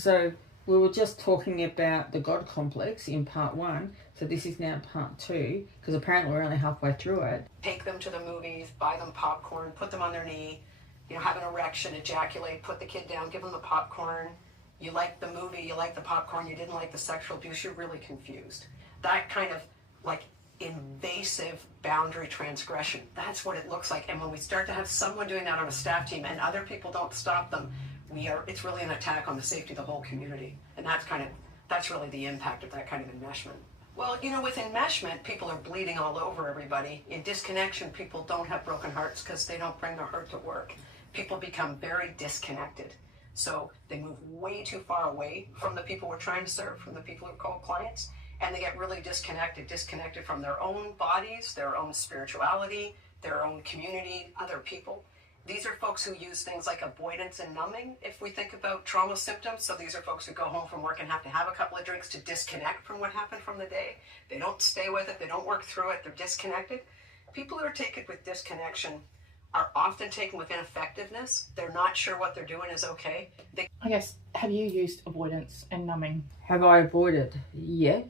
So we were just talking about the God complex in part 1. So this is now part 2, because apparently we're only halfway through it. Take them to the movies, buy them popcorn, put them on their knee, have an erection, ejaculate, put the kid down, give them the popcorn. You like the movie, you like the popcorn, you didn't like the sexual abuse, you're really confused. That kind of like invasive boundary transgression, that's what it looks like. And when we start to have someone doing that on a staff team and other people don't stop them, it's really an attack on the safety of the whole community. And that's really the impact of that kind of enmeshment. Well, with enmeshment, people are bleeding all over everybody. In disconnection, people don't have broken hearts because they don't bring their heart to work. People become very disconnected. So they move way too far away from the people we're trying to serve, from the people who are called clients, and they get really disconnected from their own bodies, their own spirituality, their own community, other people. These are folks who use things like avoidance and numbing, if we think about trauma symptoms. So these are folks who go home from work and have to have a couple of drinks to disconnect from what happened from the day. They don't stay with it. They don't work through it. They're disconnected. People who are taken with disconnection are often taken with ineffectiveness. They're not sure what they're doing is okay. I guess, have you used avoidance and numbing? Have I avoided? Yeah,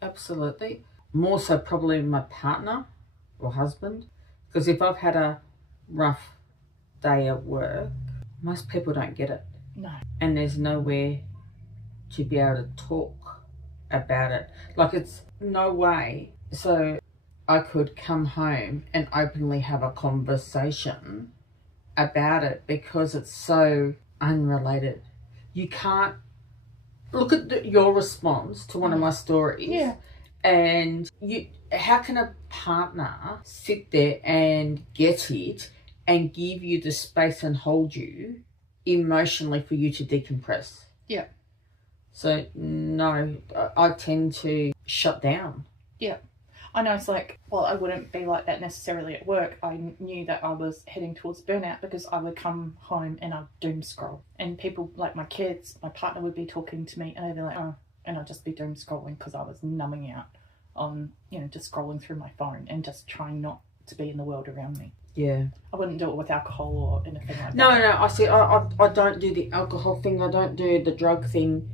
absolutely. More so probably my partner or husband. Because if I've had a rough day at work, most people don't get it. No. And there's nowhere to be able to talk about it. Like, it's no way. So I could come home and openly have a conversation about it because it's so unrelated. You can't look at your response to one of my stories. Yeah. And how can a partner sit there and get it and give you the space and hold you emotionally for you to decompress? Yeah. So no, I tend to shut down. Yeah. I know it's like, well, I wouldn't be like that necessarily at work. I knew that I was heading towards burnout because I would come home and I'd doom scroll. And people, like my kids, my partner would be talking to me and they'd be like, oh, and I'd just be doom scrolling because I was numbing out on, just scrolling through my phone and just trying not to be in the world around me. Yeah. I wouldn't do it with alcohol or anything like No, that. I see. I don't do the alcohol thing. I don't do the drug thing.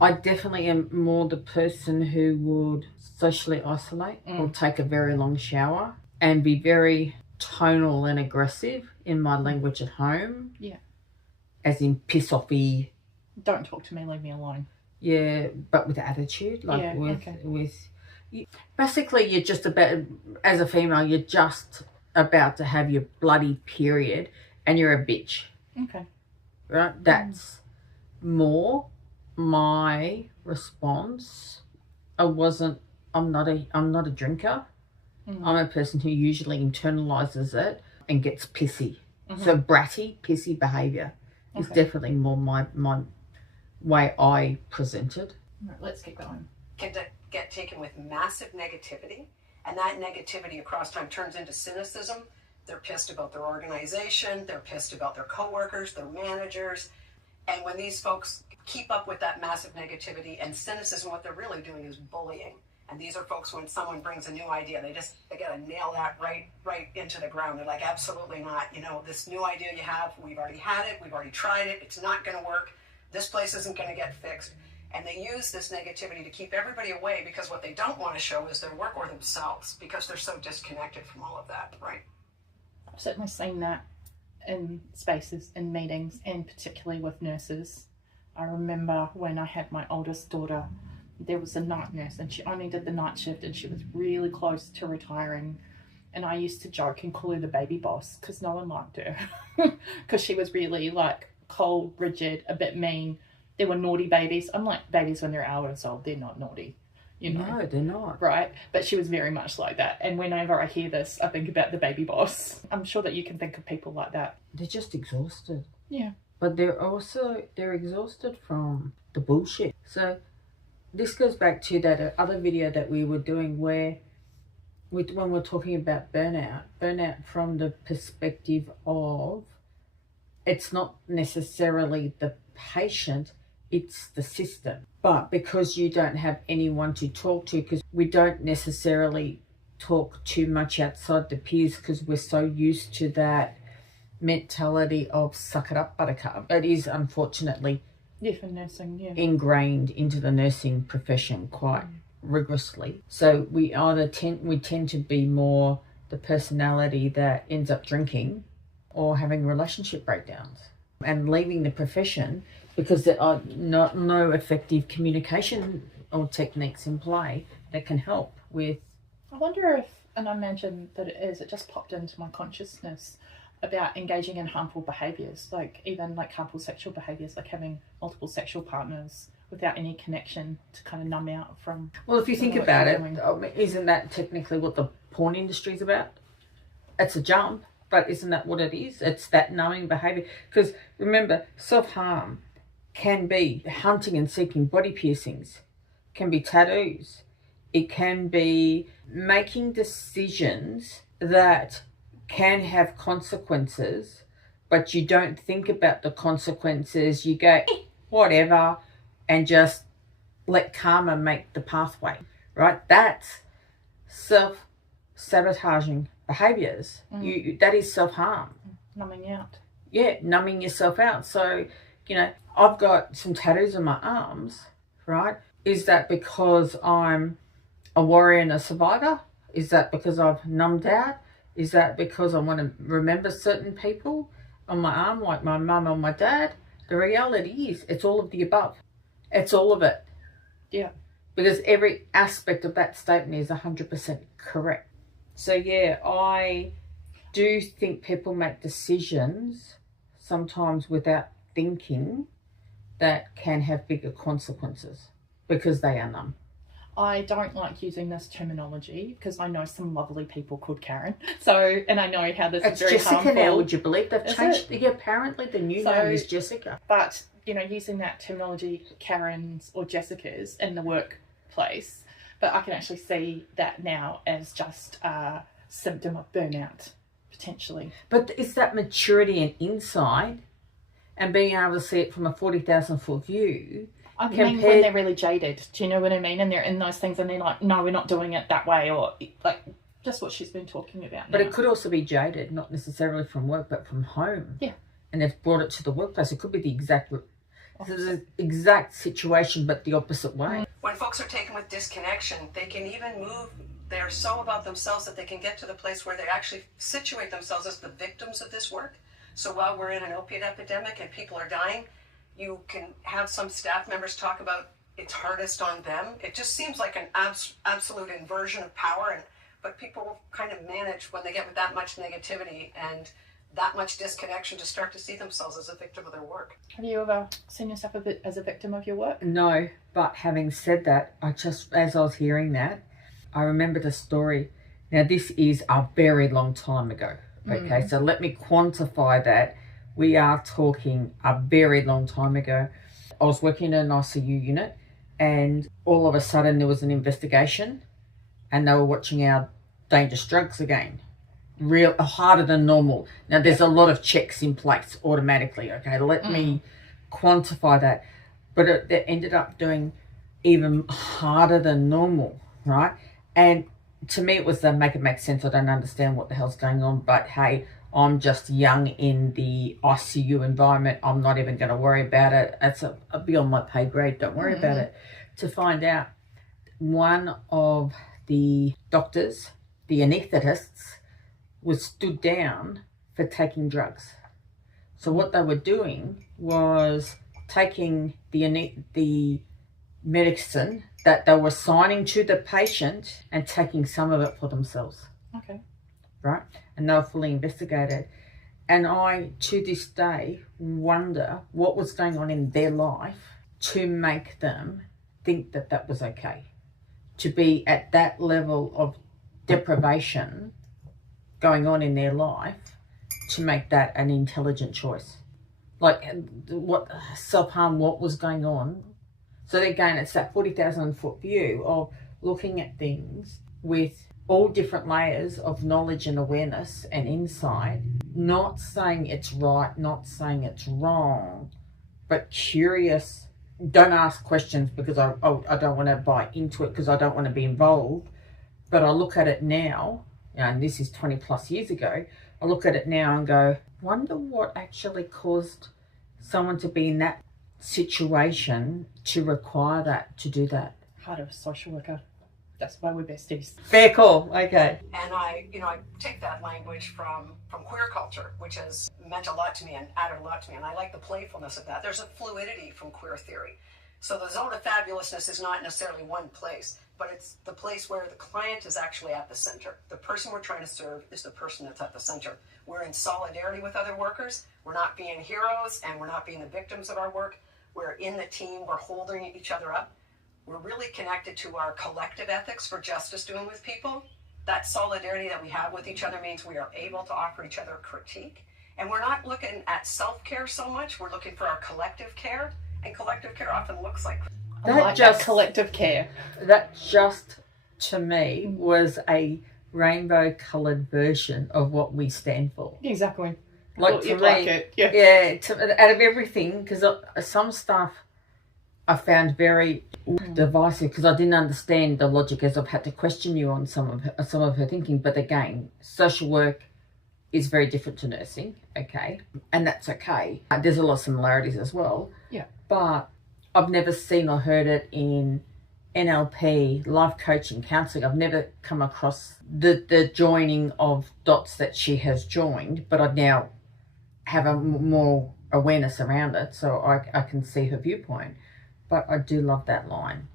I definitely am more the person who would socially isolate or take a very long shower and be very tonal and aggressive in my language at home. Yeah. As in piss offy. Don't talk to me, leave me alone. Yeah, but with attitude. Like basically you're just about, as a female, you're just about to have your bloody period and you're a bitch. Okay. Right? That's more my response. I'm not a drinker. I'm a person who usually internalizes it and gets pissy. So bratty, pissy behaviour is definitely more my way I present it. Right, let's keep going. Can get taken with massive negativity, and that negativity across time turns into cynicism. They're pissed about their organization, they're pissed about their coworkers, their managers, and when these folks keep up with that massive negativity and cynicism, what they're really doing is bullying. And these are folks, when someone brings a new idea, they gotta nail that right into the ground. They're like, absolutely not. This new idea you have, we've already had it, we've already tried it, it's not gonna work. This place isn't gonna get fixed. And they use this negativity to keep everybody away because what they don't want to show is their work or themselves because they're so disconnected from all of that, right? I've certainly seen that in spaces, in meetings, and particularly with nurses. I remember when I had my oldest daughter, there was a night nurse and she only did the night shift and she was really close to retiring. And I used to joke and call her the baby boss because no one liked her because she was really like cold, rigid, a bit mean. There were naughty babies. I'm like, babies when they're hours old, they're not naughty. No, they're not. Right? But she was very much like that. And whenever I hear this, I think about the baby boss. I'm sure that you can think of people like that. They're just exhausted. Yeah. But they're exhausted from the bullshit. So this goes back to that other video that we were doing when we're talking about burnout from the perspective of it's not necessarily the patient, it's the system. But because you don't have anyone to talk to, because we don't necessarily talk too much outside the peers because we're so used to that mentality of suck it up, buttercup. It is unfortunately Yeah, for nursing, yeah. ingrained into the nursing profession quite rigorously. So we tend to be more the personality that ends up drinking or having relationship breakdowns and leaving the profession because there are no effective communication or techniques in play that can help with. I wonder if, and I imagine that it just popped into my consciousness about engaging in harmful behaviours, like even like harmful sexual behaviours, like having multiple sexual partners without any connection to kind of numb out from. Well, if you think about it, isn't that technically what the porn industry is about? It's a jump, but isn't that what it is? It's that numbing behaviour. Because remember, self-harm can be hunting and seeking body piercings, can be tattoos, it can be making decisions that can have consequences, but you don't think about the consequences. You go, whatever, and just let karma make the pathway, right? That's self-sabotaging behaviours. That is self-harm. Numbing out. Yeah, numbing yourself out. So, I've got some tattoos on my arms, right? Is that because I'm a warrior and a survivor? Is that because I've numbed out? Is that because I want to remember certain people on my arm, like my mum or my dad? The reality is, it's all of the above. It's all of it. Yeah. Because every aspect of that statement is 100% correct. So, yeah, I do think people make decisions sometimes without thinking that can have bigger consequences because they are numb. I don't like using this terminology because I know some lovely people called Karen. So, and I know how this is very Jessica harmful. now, would you believe? They've changed. Yeah, apparently the new name is Jessica. But, using that terminology, Karens or Jessicas in the workplace, but I can actually see that now as just a symptom of burnout, potentially. But it's that maturity and insight and being able to see it from a 40,000 foot view. I mean, when they're really jaded, do you know what I mean? And they're in those things and they're like, no, we're not doing it that way, or like just what she's been talking about now. But it could also be jaded, not necessarily from work, but from home. Yeah. And they've brought it to the workplace. It could be the exact situation, but the opposite way. When folks are taken with disconnection, they can even move. They're so about themselves that they can get to the place where they actually situate themselves as the victims of this work. So while we're in an opiate epidemic and people are dying, you can have some staff members talk about it's hardest on them. It just seems like an absolute inversion of power, but people kind of manage when they get with that much negativity and that much disconnection to start to see themselves as a victim of their work. Have you ever seen yourself as a victim of your work? No, but having said that, as I was hearing that, I remembered a story. Now, this is a very long time ago. Okay, so let me quantify that. We are talking a very long time ago. I was working in an ICU unit and all of a sudden there was an investigation and they were watching our dangerous drugs again. Real harder than normal. Now there's a lot of checks in place automatically. Okay, let me quantify that. But it ended up doing even harder than normal, right? And to me it was make it make sense. I don't understand what the hell's going on, but hey, I'm just young in the ICU environment. I'm not even going to worry about it. It's beyond my pay grade. Don't worry about it. To find out, one of the doctors, the anaesthetists, was stood down for taking drugs. So what they were doing was taking the medicine that they were assigning to the patient and taking some of it for themselves. Okay. Right? And they were fully investigated. And I, to this day, wonder what was going on in their life to make them think that that was okay. To be at that level of deprivation going on in their life to make that an intelligent choice. Like, what self-harm, what was going on? So again, it's that 40,000 foot view of looking at things with all different layers of knowledge and awareness and insight, not saying it's right, not saying it's wrong, but curious. Don't ask questions because I don't want to buy into it because I don't want to be involved. But I look at it now, and this is 20 plus years ago, I look at it now and go, wonder what actually caused someone to be in that situation to require that, to do that? Heart of a social worker. That's why we're besties. Fair call. Okay. And I take that language from queer culture, which has meant a lot to me and added a lot to me. And I like the playfulness of that. There's a fluidity from queer theory. So the zone of fabulousness is not necessarily one place, but it's the place where the client is actually at the center. The person we're trying to serve is the person that's at the center. We're in solidarity with other workers. We're not being heroes and we're not being the victims of our work. We're in the team. We're holding each other up. We're really connected to our collective ethics for justice doing with people. That solidarity that we have with each other means we are able to offer each other critique. And we're not looking at self-care so much. We're looking for our collective care. And collective care often looks like... That collective care. That just, to me, was a rainbow-coloured version of what we stand for. Exactly. Like, to me, like it. Yeah. Out of everything, because some stuff I found very divisive because I didn't understand the logic, as I've had to question you on some of her thinking. But again, social work is very different to nursing, okay, and that's okay. There's a lot of similarities as well. Yeah. But I've never seen or heard it in NLP, life coaching, counselling. I've never come across the joining of dots that she has joined, but I now have a more awareness around it, so I can see her viewpoint. But I do love that line.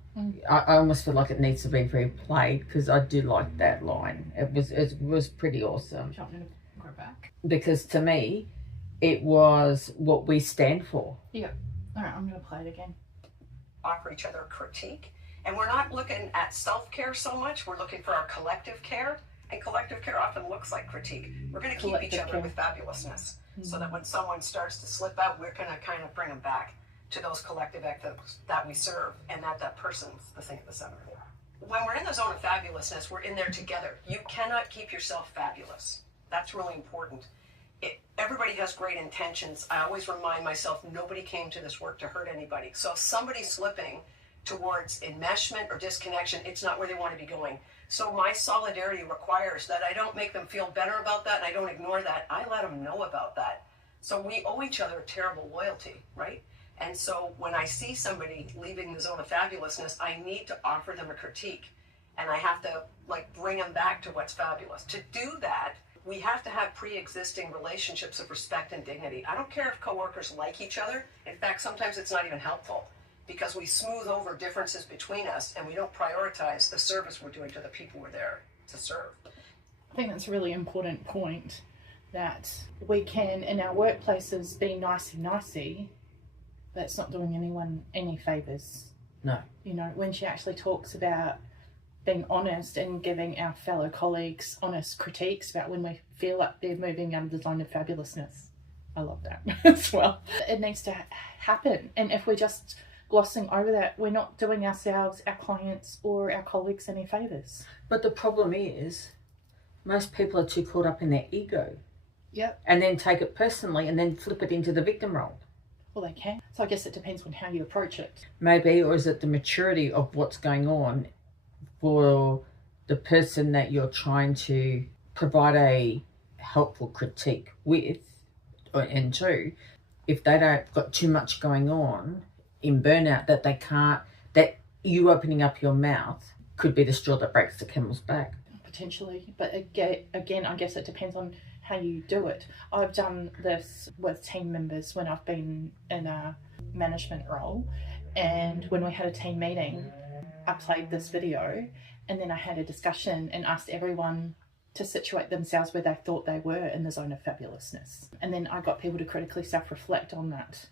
I almost feel like it needs to be replayed because I do like that line. It was pretty awesome. Do you want me to go back? Because to me, it was what we stand for. Yeah. All right, I'm going to play it again. Offer each other critique. And we're not looking at self-care so much. We're looking for our collective care. And collective care often looks like critique. We're going to keep each other with fabulousness. So that when someone starts to slip out, we're going to kind of bring them back to those collective ethics that we serve, and that person's the thing at the center. When we're in the zone of fabulousness, we're in there together. You cannot keep yourself fabulous. That's really important. Everybody has great intentions. I always remind myself, nobody came to this work to hurt anybody. So if somebody's slipping towards enmeshment or disconnection, it's not where they want to be going. So my solidarity requires that I don't make them feel better about that, and I don't ignore that. I let them know about that. So we owe each other a terrible loyalty, right? And so when I see somebody leaving the zone of fabulousness, I need to offer them a critique. And I have to bring them back to what's fabulous. To do that, we have to have pre-existing relationships of respect and dignity. I don't care if coworkers like each other. In fact, sometimes it's not even helpful because we smooth over differences between us and we don't prioritize the service we're doing to the people we're there to serve. I think that's a really important point, that we can, in our workplaces, be nicey-nicey, but it's not doing anyone any favours. No. You know, when she actually talks about being honest and giving our fellow colleagues honest critiques about when we feel like they're moving under the zone of fabulousness. I love that as well. It needs to happen. And if we're just glossing over that, we're not doing ourselves, our clients or our colleagues any favours. But the problem is, most people are too caught up in their ego. Yep. And then take it personally and then flip it into the victim role. Well, they can. So I guess it depends on how you approach it. Maybe, or is it the maturity of what's going on for the person that you're trying to provide a helpful critique with, and to, if they don't got too much going on in burnout, that they can't, that you opening up your mouth could be the straw that breaks the camel's back. Potentially. But again, I guess it depends on how you do it. I've done this with team members when I've been in a management role, and when we had a team meeting, I played this video and then I had a discussion and asked everyone to situate themselves where they thought they were in the zone of fabulousness. And then I got people to critically self-reflect on that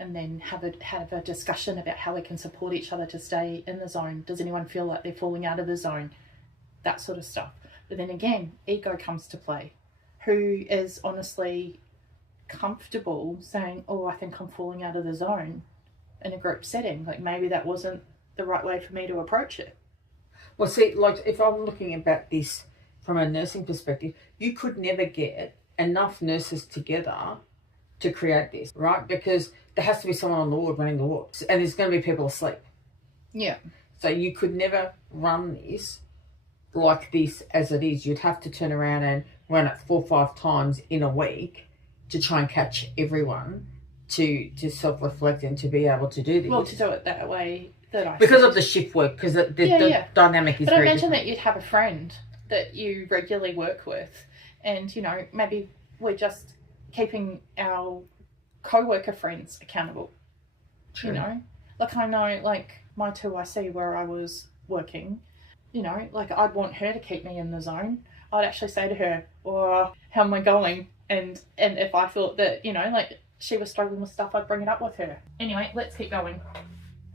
and then have a discussion about how we can support each other to stay in the zone. Does anyone feel like they're falling out of the zone? That sort of stuff. But then again, ego comes to play. Who is honestly comfortable saying, oh, I think I'm falling out of the zone in a group setting? Like, maybe that wasn't the right way for me to approach it. Well, see, like, if I'm looking about this from a nursing perspective, you could never get enough nurses together to create this, right? Because there has to be someone on the ward running the ward, and there's going to be people asleep. Yeah. So you could never run this like this as it is. You'd have to turn around and run it 4 or 5 times in a week to try and catch everyone to self-reflect and to be able to do this. Well, to do it that way that I because said. of the shift work, because the dynamic is but very imagine different. that you'd have a friend that you regularly work with, and you know, maybe we're just keeping our co-worker friends accountable. True. You know, like I know, like my 2IC where I was working, you know, like I'd want her to keep me in the zone. I'd actually say to her, "Oh, how am I going?" And if I thought that, you know, like she was struggling with stuff, I'd bring it up with her. Anyway, let's keep going.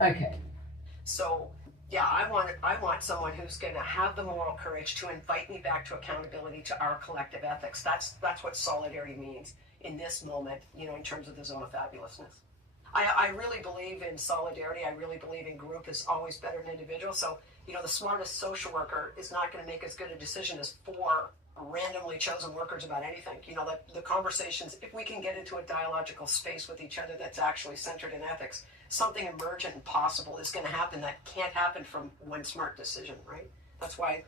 Okay. So yeah, I want someone who's going to have the moral courage to invite me back to accountability, to our collective ethics. That's what solidarity means in this moment, you know, in terms of the zone of fabulousness. I really believe in solidarity. I really believe in group is always better than individual. So, you know, the smartest social worker is not going to make as good a decision as 4 randomly chosen workers about anything. You know, the conversations, if we can get into a dialogical space with each other that's actually centered in ethics, something emergent and possible is going to happen that can't happen from one smart decision, right? That's why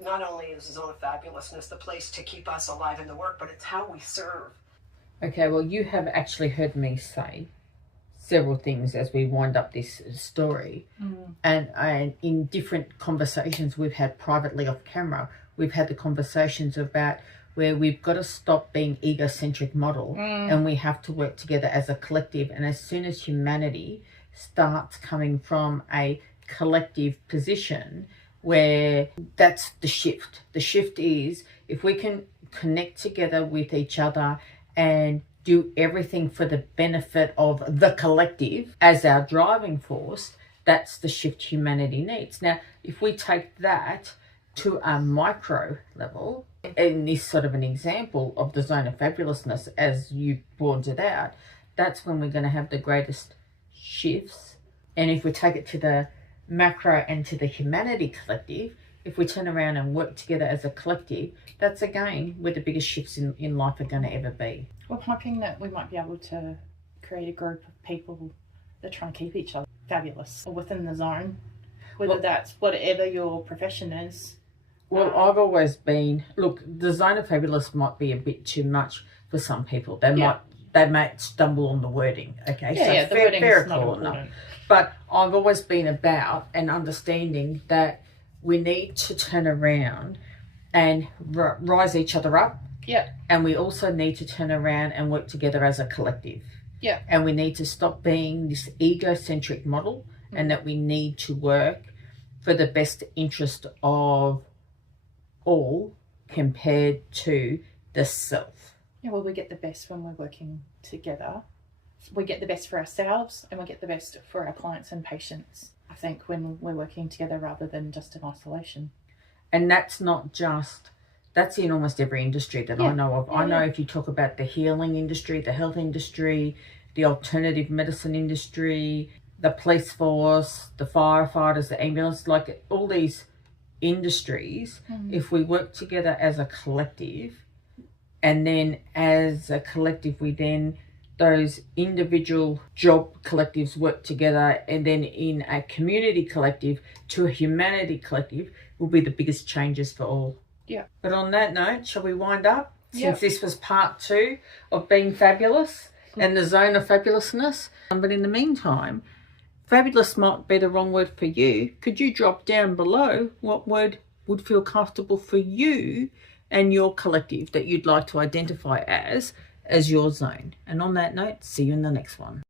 not only is the zone of fabulousness the place to keep us alive in the work, but it's how we serve. Okay, well, you have actually heard me say several things as we wind up this story. And in different conversations we've had privately off camera, we've had the conversations about where we've got to stop being egocentric model and we have to work together as a collective. And as soon as humanity starts coming from a collective position, where that's the shift. The shift is if we can connect together with each other and do everything for the benefit of the collective as our driving force, that's the shift humanity needs. Now, if we take that to a micro level, in this sort of an example of the zone of fabulousness, as you pointed out, that's when we're going to have the greatest shifts. And if we take it to the macro and to the humanity collective, if we turn around and work together as a collective, that's again where the biggest shifts in life are going to ever be. Well, I'm hoping that we might be able to create a group of people that try and keep each other fabulous or within the zone, whether that's whatever your profession is. Well, I've always been, look, the zone of fabulous might be a bit too much for some people. They might stumble on the wording. Okay, the wording is not important. But I've always been about an understanding that we need to turn around and rise each other up. Yeah. And we also need to turn around and work together as a collective. Yeah. And we need to stop being this egocentric model and that we need to work for the best interest of all compared to the self. Yeah, well, we get the best when we're working together. We get the best for ourselves and we get the best for our clients and patients, I think, when we're working together rather than just in isolation. And that's in almost every industry that I know of. I know if you talk about the healing industry, the health industry, the alternative medicine industry, the police force, the firefighters, the ambulance, like all these industries, if we work together as a collective, and then as a collective we then those individual job collectives work together, and then in a community collective to a humanity collective will be the biggest changes for all. Yeah. But on that note, shall we wind up? Since this was part 2 of being fabulous and the zone of fabulousness. But in the meantime, fabulous might be the wrong word for you. Could you drop down below what word would feel comfortable for you and your collective that you'd like to identify as your zone? And on that note, see you in the next one.